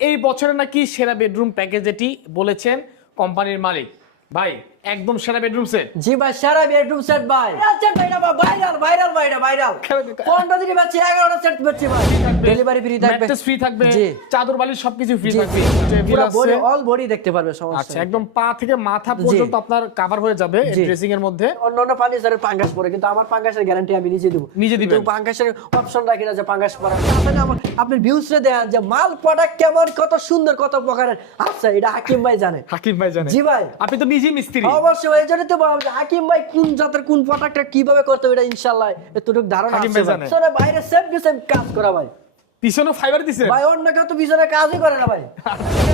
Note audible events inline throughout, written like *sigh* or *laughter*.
এই বছরে নাকি সেরা বেডরুম প্যাকেজ এটি বলেছেন কোম্পানির মালিক। ভাই একদম সেরা বেডরুম সেট জি ভাই সারা বেডরুম সেট ভাই। সেট ভাই না ভাইরাল ভাইরাল ভাই না ভাইরাল কোনটা দিকে বাচ্চা 11টা সেট বাচ্চা ভাই। ডেলিভারি ফ্রি থাকবে। ম্যাট্রেস ফ্রি থাকবে। জি। চাদর বালিশ সবকিছু ফ্রি থাকবে। পুরো বডি অল বডি দেখতে পারবে সমস্যা আচ্ছা একদম পা থেকে মাথা পর্যন্ত আপনার কভার হয়ে যাবে ড্রেসিং এর মধ্যে। অন্যান্য ফার্নিচারের পাঙ্গাস পরে কিন্তু আমার পাঙ্গাসের গ্যারান্টি আমি নিজে দেবো। নিজে দিবেন। কিন্তু পাঙ্গাসের অপশন রাখি না যে পাঙ্গাস পরা। আসলে আমার আপনি ভিউসে দেখান যে মাল প্রোডাক্ট কেমন কত সুন্দর কত প্রকারের। আচ্ছা এটা হাকিম ভাই জানে। হাকিম ভাই জানেন জি ভাই। আপনি তো নিজেই মিস্ত্রি। অবশ্যই এই জন্য তো হাকিম ভাই কোন জাতের কোন প্রোডাক্টটা কীভাবে করতে হবে এটা ইনশাআল্লাহ এতটুকু ধারণা আছে বাইরে সেম টু সেম কাজ করা ভাই। পিছনে ফাইবার দিছে? ভাই অন্য কেউ তো পিছনে কাজই করে না ভাই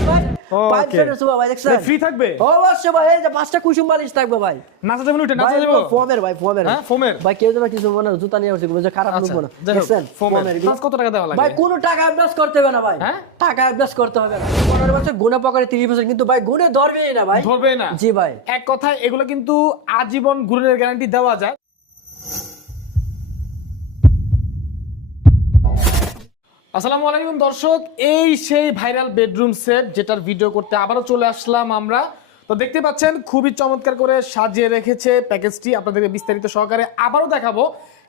ভাই। *laughs* Pipe Okay. সুবা ভাই দেখছেন? ফ্রি থাকবে? অবশ্যই ভাই এই যে পাঁচটা কুসুম বালিশ থাকবে ভাই। নাচা যাবেন উঠে নাচা ভাই যাব? ফোমের ভাই ফোমের। হ্যাঁ, ফোমের? ভাই কেউ যেন কিছু মনে জুতা নিয়ে আসছে যে খারাপ লোক আচ্ছা মনে দেখছেন? ফোমের। ফোমের কত টাকা দেওয়া লাগে? ভাই কোনো টাকা করতে হবে না ভাই। হ্যাঁ? টাকা করতে হবে না। পনেরো বছর গুণে কিন্তু ভাই গুণে ধরবেই না ভাই। ধরবে না। জি ভাই। এক কথায় এগুলো কিন্তু আজীবন গুণের গ্যারান্টি দেওয়া যায়। আসসালামু আলাইকুম দর্শক, এই সেই ভাইরাল বেডরুম সেট যেটার ভিডিও করতে আবারও চলে আসলাম আমরা। তো দেখতে পাচ্ছেন, খুবই চমৎকার করে সাজিয়ে রেখেছে প্যাকেজটি, আপনাদেরকে বিস্তারিত সহকারে আবারও দেখাবো।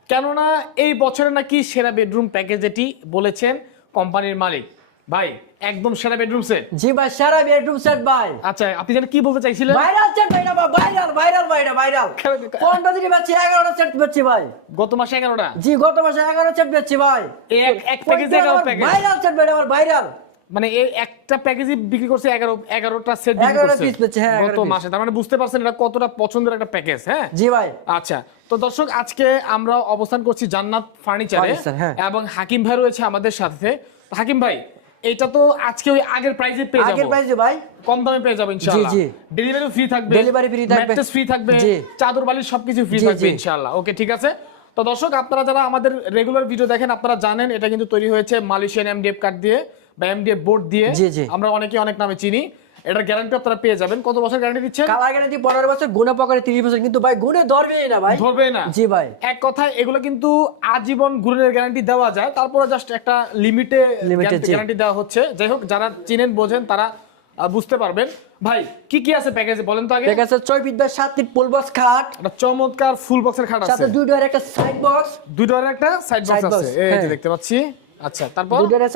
কেননা এই বছরে নাকি সেরা বেডরুম প্যাকেজ এটি বলেছেন কোম্পানির মালিক। ভাই একদম সেরা বেডরুম সেট জি ভাই সারা বেডরুম সেট ভাই। আচ্ছা আপনি যেন কি বলতে চাইছিলেন? ভাইরাল সেট ভাই না ভাইরাল ভাইরাল ভাই না ভাইরাল কোনটা দিকে বাচ্চা এগারোটা সেট বেচছি ভাই। গত মাসে এগারোটা? জি গত মাসে এগারো সেট বেচছি ভাই। এক এক প্যাকেজে এগারো প্যাকেজ ভাইরাল সেট ভাই আমার ভাইরাল মানে এই একটা প্যাকেজই বিক্রি করছে এগারো এগারোটা সেট 11টা piece বেচে, হ্যাঁ, গত মাসে। তার মানে বুঝতে পারছেন এটা কতটা পছন্দের একটা প্যাকেজ হ্যাঁ? জি ভাই। আচ্ছা তো দর্শক আজকে আমরা অবস্থান করছি জান্নাত ফার্নিচারে হ্যাঁ। এবং হাকিম ভাই রয়েছে আমাদের সাথে। হাকিম ভাই এটা তো আজকে ওই আগের প্রাইজে পেয়ে আগের প্রাইজে ভাই কম দামে পেয়ে যাবেন ইনশাআল্লাহ জি। জি ডেলিভারি ফ্রি থাকবে ডেলিভারি ফ্রি থাকবে। ম্যাট্রেস ফ্রি থাকবে। চাদর বালিশ সবকিছু ফ্রি থাকবে। ইনশাআল্লাহ ওকে ঠিক আছে তো দর্শক আপনারা যারা আমাদের রেগুলার ভিডিও দেখেন আপনারা জানেন এটা কিন্তু তৈরি হয়েছে মালয়েশিয়ান এমডিএফ কার্ড দিয়ে বা এমডিএফ বোর্ড দিয়ে। আমরা অনেকে অনেক নামে চিনি এটার গ্যারান্টি আপনারা পেয়ে যাবেন। কত বছর গ্যারান্টি দিচ্ছেন? কালার গ্যারান্টি পনেরো বছর গুণে পকেটে তিরিশ বছর। কিন্তু ভাই গুণে ধরবেই না ভাই। না। জি ভাই। এক কথায় এগুলো কিন্তু আজীবন গুণের গ্যারান্টি দেওয়া যায়। তারপরে জাস্ট একটা লিমিটে গ্যারান্টি দেওয়া হচ্ছে। যাই হোক যারা চিনেন বোঝেন তারা বুঝতে পারবেন। ভাই কি কি আছে প্যাকেজে বলেন তো আগে। আছে ছয় feet by feet full box খাট। একটা চমৎকার ফুল বক্সের খাট আছে। সাথে দুই ডোর একটা সাইড বক্স দুটোর একটা সাইড বক্স আছে। এই যে হ্যাঁ। দেখতে পাচ্ছি। আচ্ছা তারপর? বক্স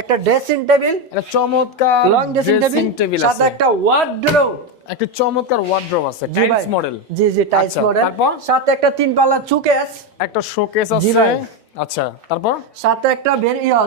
একটা ড্রেসিং টেবিল একটা চমৎকার লং ড্রেসিং টেবিল সাথে একটা ওয়ার্ড্রোব একটা চমৎকার ওয়ার্ড্রোব আছে টাইলস মডেল জি জি টাইলস আচ্ছা, মডেল তারপর? সাথে একটা তিন পাল্লা চুকেস একটা শোকেস আছে। আচ্ছা তারপর? সাথে একটা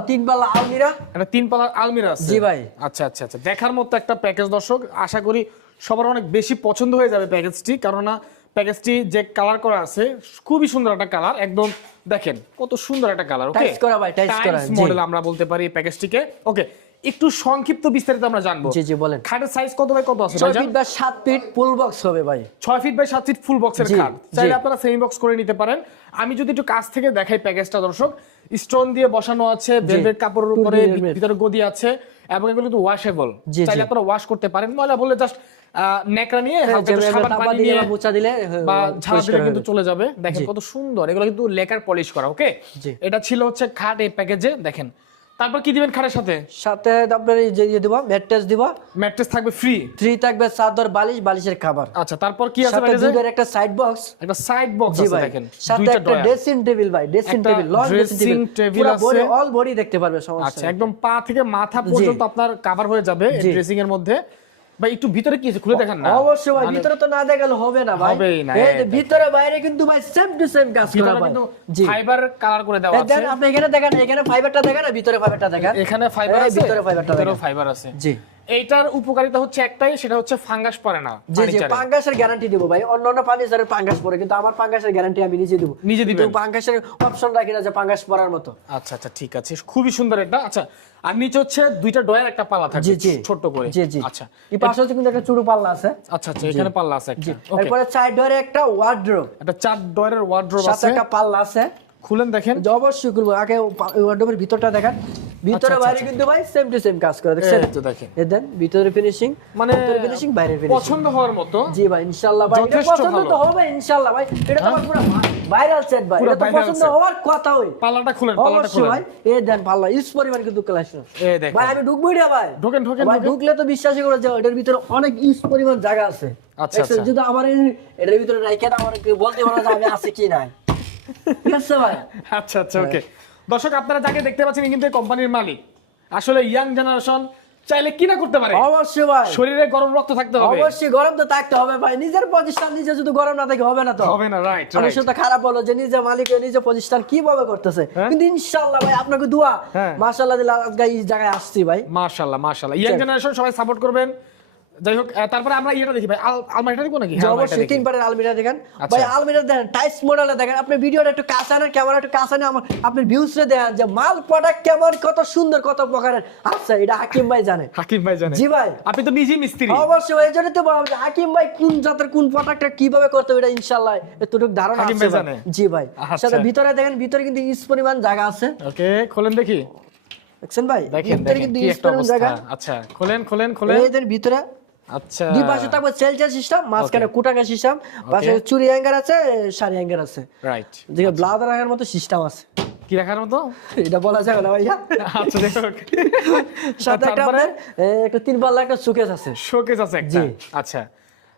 তিন পাল্লা আলমিরা। একটা তিন পালার আলমিরা আছে। জি ভাই। আচ্ছা আচ্ছা আচ্ছা। দেখার মতো একটা প্যাকেজ দর্শক আশা করি সবার অনেক বেশি পছন্দ হয়ে যাবে প্যাকেজটি কেননা প্যাকেজটি যে কালার করা আছে খুবই সুন্দর একটা কালার একদম দেখেন কত সুন্দর একটা কালার ওকে Tiles করা ভাই, tiles করা। মডেল আমরা বলতে পারি এই প্যাকেজটিকে ওকে একটু সংক্ষিপ্ত বিস্তারিত আমরা জানব। জি জি বলেন। খাটের সাইজ কত বাই কত আছে ছয় ভাইজান? ফিট বাই সাত ফিট ফুল বক্স হবে ভাই। ছয় ফিট বাই সাত ফিট ফুল বক্সের খাট। চাইলে আপনারা সেমি বক্স করে নিতে পারেন। আমি যদি একটু কাছ থেকে দেখাই প্যাকেজটা দর্শক স্টোন দিয়ে বসানো আছে ভেলভেট কাপড়ের উপরে ভিতরে গদি আছে এবং এগুলো কিন্তু ওয়াশেবল চাইলে। আপনারা ওয়াশ করতে পারেন। ময়লা বললে জাস্ট নেকড়া নিয়ে তাপা পানি বা মোচা দিলে হ্যাঁ, বা ঝাড়া দিলে কিন্তু চলে যাবে। দেখেন কত সুন্দর। এগুলো কিন্তু লেকার পলিশ করা ওকে? এটা ছিল হচ্ছে খাট এই প্যাকেজে দেখেন। তারপর কি দিবেন খাটের সাথে? সাথে আপনার যে ইয়ে দিব ম্যাট্রেস দিব। ম্যাট্রেস থাকবে ফ্রি? থ্রি থাকবে চাদর বালিশ বালিশের খাবার। আচ্ছা তারপর কি আছে দুধের একটা সাইড বক্স একটা সাইড বক্স আছে দেখেন। সাথে একটা ড্রেসিং টেবিল ভাই dressing table long dressing table table পুরো অল বডি দেখতে পারবে সমস্যা আচ্ছা একদম পা থেকে মাথা পর্যন্ত আপনার কভার হয়ে যাবে ড্রেসিং এর মধ্যে। ভাই একটু ভিতরে কি আছে? খুলে দেখেন না। অবশ্যই ভাই মানে ভিতরে তো না দেখালে হবে না ভাই। হবেই না, এই ভিতরে বাইরে কিন্তু ভাই সেম টু সেম কাজ করা ভাই। জি। ফাইবার কালার করে দেওয়া আছে। দেখেন আপনি এখানে দেখেন এখানে ফাইবারটা দেখেন না ভিতরে ফাইবারটা দেখেন। এখানে ফাইবার আছে? ভিতরে ফাইবারটা দেখেন। ফাইবার আছে। জি। এইটার উপকারিতা হচ্ছে একটাই সেটা হচ্ছে ফাঙ্গাস পড়ে না জি জি furniture-এ। গ্যারান্টি দিব ভাই। অন্য অন্য ফার্নিচারের পাঙ্গাস পরে কিন্তু আমার পাঙ্গাসের গ্যারান্টি আমি নিজে দিব। নিজে দিবেন। কিন্তু পাঙ্গাসের অপশন রাখি না যে পাঙ্গাস পরার মতো। আচ্ছা আচ্ছা ঠিক আছে। খুবই সুন্দর এটা। আচ্ছা আর নিচে হচ্ছে দুইটা ডয়ার একটা পাল্লা থাকবে জি জি। ছোট্ট করে। জি জি। আচ্ছা। এই পাশে হচ্ছে কিন্তু একটা চুরু পাল্লা আছে। আচ্ছা আচ্ছা এখানে পাল্লা আছে একটা। এরপরে সাইড ডোরে একটা ওয়ার্ড্রোব একটা চার ডয়ারের ওয়ার্ড্রোব সাথে আছে। একটা পাল্লা আছে। খুলেন দেখেন। অবশ্যই করব আগে ওয়ার্ডরোবের ভিতরটা দেখেন। ভিতরে আচ্ছা, বাইরে আচ্ছা। কিন্তু ভাই সেম টু সেম কাজ করে। দেখছেন? তো দেখেন। এ দেন ভিতরে ফিনিশিং মানে ফিনিশিং বাইরের ফিনিশিং পছন্দ হওয়ার মতো? জি ভাই ইনশাআল্লাহ ভাই এটা পছন্দ তো হবে ইনশাআল্লাহ ভাই। এটা তো পুরো ভাইরাল সেট ভাই। এটা তো পছন্দ হওয়ার কথা হই পাল্লাটা খুলেন পাল্লাটা খুলেন। ভাই। এই দেন পাল্লা ইউজ পরিমাণ কিন্তু এই দেখেন। ভাই আমি ঢুকবই না ভাই। ঢোকেন, ঢোকেন, ভাই ঢুকলে তো বিশ্বাসই করে যাও এটার ভিতরে অনেক ইউজ পরিমাণ জায়গা আছে। আচ্ছা, আচ্ছা। যদি আমার এটার ভিতরে রাইখে না আমার বলতে পারো যে আমি আছি কি নাই। *laughs* ঠিক আছে ভাই? আচ্ছা আচ্ছা ওকে দর্শক আপনারা যাকে দেখতে পাচ্ছেন কিন্তু কোম্পানির মালিক। আসলে ইয়াং জেনারেশন চাইলে কি না করতে পারে? অবশ্যই ভাই। শরীরে গরম রক্ত থাকতে হবে। অবশ্যই গরম তো থাকতে হবে ভাই। নিজের প্রতিষ্ঠান নিজে যদি গরম না থাকে হবে না তো। হবে না রাইট অনেক রাইট খারাপ বলো যে নিজে মালিক নিজে প্রতিষ্ঠান কীভাবে করতেছে। হ্যাঁ? কিন্তু ইনশাআল্লাহ ভাই আপনাকে দোয়া। হ্যাঁ। মাশাআল্লাহ দিলে আজকে এই জায়গায় আসছি ভাই। মাশাআল্লাহ মাশাআল্লাহ। ইয়াং জেনারেশন সবাই সাপোর্ট করবেন। যাই হোক তারপরে আমরা ইয়েটা দেখি ভাই আল- আলমারিটা দেখব নাকি? যে হ্যাঁ, অবশ্যই তিন আলমিরা দেখেন। আচ্ছা। ভাই আলমিরা দেখেন টাইস মডেলে দেখেন আপনি ভিডিওটা একটু কাছে আনেন ক্যামেরা একটু কাছে আনেন আমার আপনি দেখেন যে মাল প্রোডাক্ট কেমন কত সুন্দর কত প্রকারের। আচ্ছা এটা হাকিম ভাই জানে। হাকিম ভাই জানে। জি ভাই। আপনি তো নিজেই মিস্ত্রি। অবশ্যই এই জন্য তো বললাম যে হাকিম ভাই কোন জাতের কোন প্রোডাক্টটা কীভাবে করতে হবে এটা ইনশাআল্লাহ এতটুকু ধারণা আছে। জানে? জি ভাই। আচ্ছা। সাথে ভিতরে দেখেন ভিতরে কিন্তু ইস পরিমাণ জায়গা আছে। ওকে খোলেন দেখি। দেখছেন ভাই? দেখেন কি একটা অবস্থা। আচ্ছা খোলেন খোলেন খোলেন। এই ভিতরে আচ্ছা। দুই পাশে থাকবে সিস্টেম মাঝখানে কুটাকা সিস্টেম পাশে চুরি হ্যাঙ্গার আছে শাড়ি হ্যাঙ্গার আছে। রাইট ব্লাউজার রাখার মতো সিস্টেম আছে। কি রাখার মতো? এটা বলা যাবে না ভাইয়া। আচ্ছা হোক সাথে একটা একটা তিন পাল্লা একটা সুকেস আছে। শোকেস আছে একটা। আচ্ছা।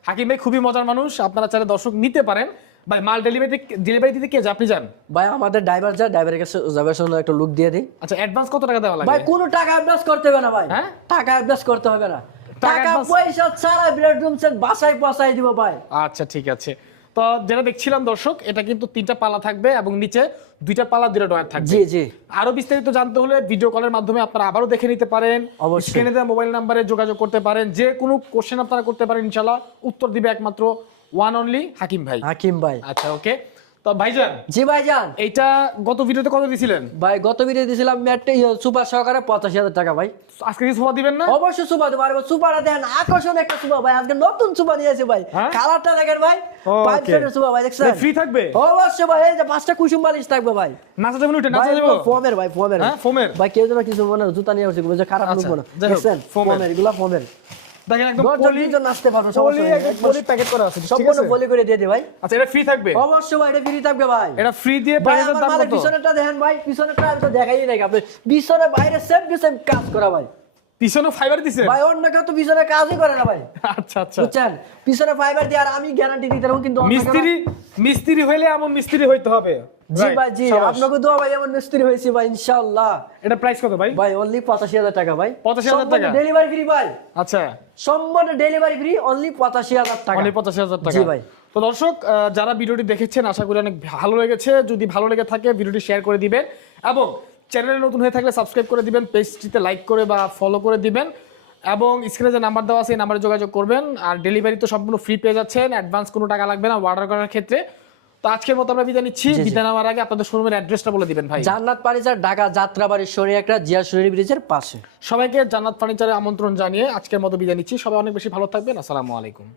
হাকিম ভাই খুবই মজার মানুষ আপনারা চাইলে দর্শক নিতে পারেন। ভাই মাল ডেলিভারি ডেলিভারি দিতে কে আপনি যান। ভাই আমাদের ড্রাইভার যা ড্রাইভারের কাছে যাবার সময় একটা লুক দিয়ে দিই। আচ্ছা অ্যাডভান্স কত টাকা দেওয়া ভাই কোনো টাকা অ্যাডভান্স করতে হবে না ভাই। হ্যাঁ? টাকা অ্যাডভান্স করতে হবে না। টাকা পয়সা ছাড়া বিরাট রুম সেট বাসায় পৌঁছাই দিব ভাই। আচ্ছা ঠিক আছে। তো যেটা দেখছিলাম দর্শক এটা কিন্তু তিনটা পালা থাকবে এবং নিচে দুইটা পালা দুইটা ডয়ার থাকবে। জি জি। আরও বিস্তারিত জানতে হলে ভিডিও কলের মাধ্যমে আপনারা আবারও দেখে নিতে পারেন। অবশ্যই। স্ক্রিনে দেওয়া মোবাইল নাম্বারে যোগাযোগ করতে পারেন। যে কোনো কোশ্চেন আপনারা করতে পারেন ইনশাল্লাহ উত্তর দিবে একমাত্র ওয়ান অনলি হাকিম ভাই। হাকিম ভাই। আচ্ছা ওকে তো ভাইজান জি ভাই যান গত ভিডিওতে কত দিছিলেন? ভাই গত ভিডিও দিয়েছিলাম ম্যাটে সুপার সহকারে পঁচাশি হাজার টাকা ভাই। আজকে কি সোফা দিবেন না? অবশ্যই সুপার দেবো আরে সুপারটা দেখেন আকর্ষণ একটা সুপার ভাই। আজকে নতুন সুপার নিয়েছে ভাই? কালারটা দেখেন ভাই। Okay. সুপার ভাই দেখছেন? ফ্রি থাকবে? অবশ্যই ভাই এই যে পাঁচটা কুসুম বালিশ থাকবে ভাই। নাচা যাবেন উঠে? নাচা ভাই যাব? ফোমের ভাই ফোমের। হ্যাঁ ফোমের। ভাই কেউ যেন কিছু মনে জুতা নিয়ে আসছে খারাপ আচ্ছা, দেখছেন। ফোমের এগুলা ফোমের। দেখেন একদম পলি তিনজন নাচতে পারব পলি একদম একদম পলি প্যাকেট করা আছে সম্পূর্ণ আছে? করে দিয়ে দে ভাই। আচ্ছা এটা ফ্রি থাকবে? অবশ্যই ভাই এটা ফ্রি থাকবে ভাই। এটা ফ্রি দিয়ে ভাই দাম কত? পিছনেরটা দেখেন ভাই পিছনেরটা আমি তো দেখাই নাই আপনি পিছনে বাইরে সেম টু সেম কাজ করা ভাই। পিছনে ফাইবার দিছে? ভাই অন্য কেউ তো পিছনে কাজই করে না ভাই। আচ্ছা আচ্ছা। বুঝছেন? পিছনে ফাইবার দিয়ে আর আমি গ্যারান্টি দিতে পারব কিন্তু। মিস্ত্রি মিস্ত্রি হইলে এমন মিস্ত্রি হইতে হবে। জি ভাই জি আপনাকে দোয়া ভাই এমন মিস্ত্রি হয়েছি ভাই ইনশাআল্লাহ। এটা প্রাইস কত ভাই? ভাই অনলি পঁচাশি হাজার টাকা ভাই। 85,000 টাকা? ডেলিভারি ফ্রি ভাই। আচ্ছা। সম্পূর্ণ ডেলিভারি ফ্রি অনলি পঁচাশি হাজার টাকা। অনলি পঁচাশি হাজার টাকা। জি ভাই। তো দর্শক যারা ভিডিওটি দেখেছেন আশা করি অনেক ভালো লেগেছে। যদি ভালো লেগে থাকে ভিডিওটি শেয়ার করে দিবেন। এবং চ্যানেলে নতুন হয়ে থাকলে সাবস্ক্রাইব করে দিবেন পেজটিতে লাইক করে বা ফলো করে দিবেন। এবং স্ক্রিনে যে নাম্বার দেওয়া আছে এই নাম্বারে যোগাযোগ করবেন। আর ডেলিভারি তো সম্পূর্ণ ফ্রি পেয়ে যাচ্ছেন। অ্যাডভান্স কোনো টাকা লাগবে না অর্ডার করার ক্ষেত্রে। তো আজকের মতো আমরা বিদায় নিচ্ছি। বিদায় নেওয়ার আগে আপনাদের শোরুমের অ্যাড্রেসটা বলে দিবেন ভাই। জান্নাত ফার্নিচার ঢাকা যাত্রাবাড়ি শনি একটা জিয়া শরীর ব্রিজের পাশে। সবাইকে জান্নাত ফার্নিচারে আমন্ত্রণ জানিয়ে আজকের মতো বিদায় নিচ্ছি। সবাই অনেক বেশি ভালো থাকবেন। আসসালামু আলাইকুম।